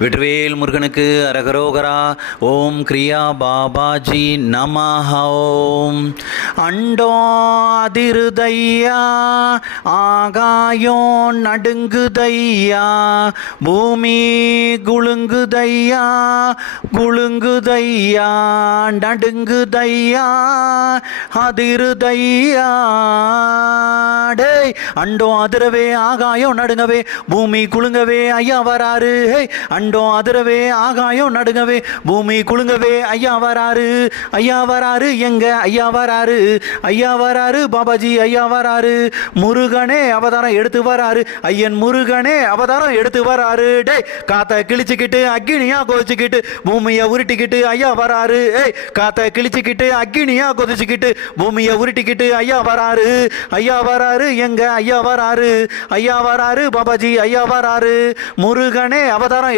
வெற்றிவேல் முருகனுக்கு அரகரோகரா. ஓம் கிரியா பாபாஜி நமஹ. ஓம் அண்டோ அதிருதையா, ஆகாயம் நடுங்குதையா, பூமி குலுங்குதையா, குலுங்குதையா, நடுங்குதையா, அதிருதையா. டேய் அண்டோ அதிரவே, ஆகாயம் நடுங்கவே, பூமி குலுங்கவே, ஐயா வராரு. அண்டோ அதிரவே, ஆகாயம் நடுங்கவே, பூமி குலுங்கவே, ஐயா வராரு. ஐயா வராரு, எங்க ஐயா வராரு. ஐயா வராரு பாபாஜி, ஐயா வராரு. முருகனே அவதாரம் எடுத்து வராரு. ஐயன் முருகனே அவதாரம் எடுத்து வராரு. டேய் காத்த கிழிச்சுக்கிட்டு அக்கினியா கொதிச்சுக்கிட்டு பூமியை உருட்டிக்கிட்டு ஐயா வராரு. காத்த கிழிச்சுக்கிட்டு அக்கினியா கொதிச்சுக்கிட்டு பூமியை உருட்டிக்கிட்டு ஐயா வராரு. ஐயா வராரு, எங்க ஐயா வராரு. ஐயா வராரு பாபாஜி, ஐயா வராரு. முருகனே அவதாரம்